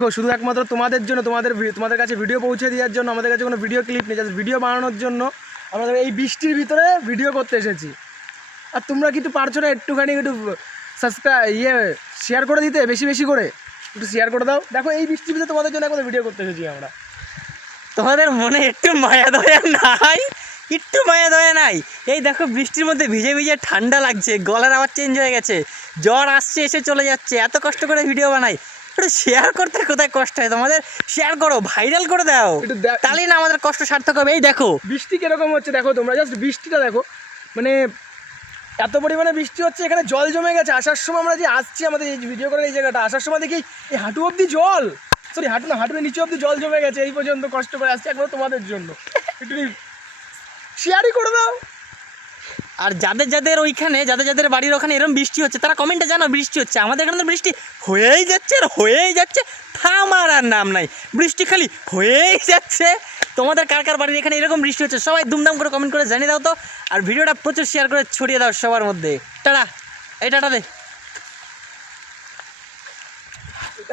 শুধু একমাত্র তোমাদের জন্য, তোমাদের কাছে ভিডিও পৌঁছে দেওয়ার জন্য। আমাদের কাছে কোনো ভিডিও ক্লিপ নেই, জাস্ট ভিডিও বানানোর জন্য আমাদের এই বৃষ্টির ভিতরে ভিডিও করতে এসেছি। আর তোমরা কিন্তু পারছো না একটুখানি একটু শেয়ার করে দিতে, বেশি বেশি করে একটু শেয়ার করে দাও। দেখো এই বৃষ্টির ভিতরে তোমাদের জন্য এখন ভিডিও করতে এসেছি আমরা। তোমাদের মনে একটু মায়া দয়া নাই? একটু মায়া দয়া নাই? এই দেখো বৃষ্টির মধ্যে ভিজে ভিজে ঠান্ডা লাগছে, গলার আওয়াজ চেঞ্জ হয়ে গেছে, জ্বর আসছে এসে চলে যাচ্ছে, এত কষ্ট করে ভিডিও বানাই, একটু শেয়ার করতে কোথায় কষ্ট হয় তোমাদের? শেয়ার করো, ভাইরাল করে দাও, তাহলেই না আমাদের কষ্ট সার্থক হবে। এই দেখো বৃষ্টি কিরকম হচ্ছে, দেখো তোমরা জাস্ট বৃষ্টিটা দেখো, মানে এত পরিমাণে বৃষ্টি হচ্ছে, এখানে জল জমে গেছে। আসার সময় আমরা যে আসছি আমাদের এই ভিডিও করার এই জায়গাটা, আসার সময় দেখি এই হাঁটু অবধি জল, সরি হাঁটু না, হাঁটুর নিচে অবধি জল জমে গেছে। এই পর্যন্ত কষ্ট করে আসছে একবার তোমাদের জন্য, একটু শেয়ারই করে দাও। আর যাদের ওইখানে, যাদের বাড়ির ওখানে এরকম বৃষ্টি হচ্ছে, তারা কমেন্টে জানো বৃষ্টি হচ্ছে। আমাদের এখানে তো বৃষ্টি হয়েই যাচ্ছে আর হয়েই যাচ্ছে, থামার আর নাম নাই, বৃষ্টি খালি হয়েই যাচ্ছে। তোমাদের কার বাড়ির এখানে এরকম বৃষ্টি হচ্ছে সবাই দুমদাম করে কমেন্ট করে জানিয়ে দাও তো। আর ভিডিওটা প্রচুর শেয়ার করে ছড়িয়ে দাও সবার মধ্যে। টাটা, এই টাটা দে।